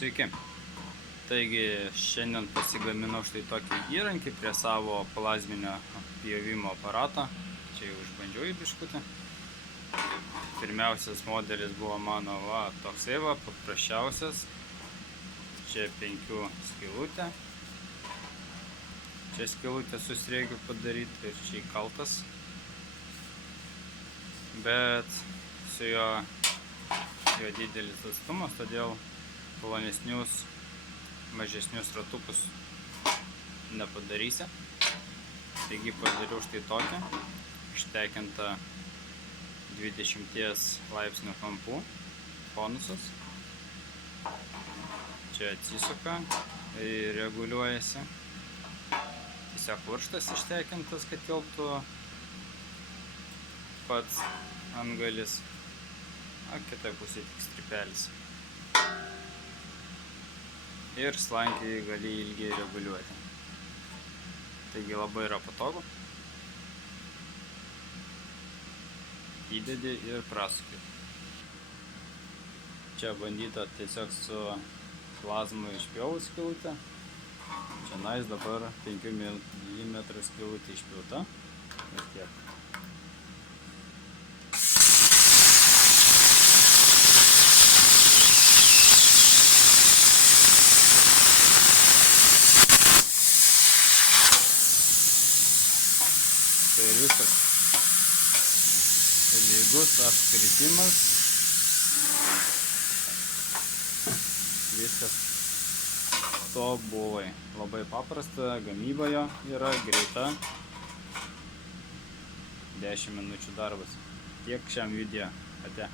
Sveiki. Taigi šiandien pasigaminau štai tokį įrankį prie savo plazminio pjovimo aparato. Čia jau išbandžiau į biškutį. Pirmiausias modelis buvo mano toksai paprasčiausias. Čia 5 skylutė. Čia skylutė su sriegiu padaryti ir čia įkaltas. Bet su jo didelis atstumas, todėl plonesnius, mažesnius ratukus nepadarysi. Taigi padariau štai tokią, ištekintą 20 laipsnių kampu, konusas. Čia atsisuka ir reguliuojasi. Tiesiog varžtas ištekintas, kad tilptų pats antgalis. Kitai pusė tik stripelis. Ir slankiai gali ilgiai reguliuoti. Taigi labai yra patogu. Įdedi ir prasuki. Čia bandyta tiesiog su plazma išpjovus skylutę. Čia dabar 5 mm skylutė išpjauta. Ir tiek. Tai ir viskas. Lygus apskritimas. Viskas tobulai. Labai paprasta, gamyba jo yra greita. 10 minučių darbas. Tiek šiam video. Ate.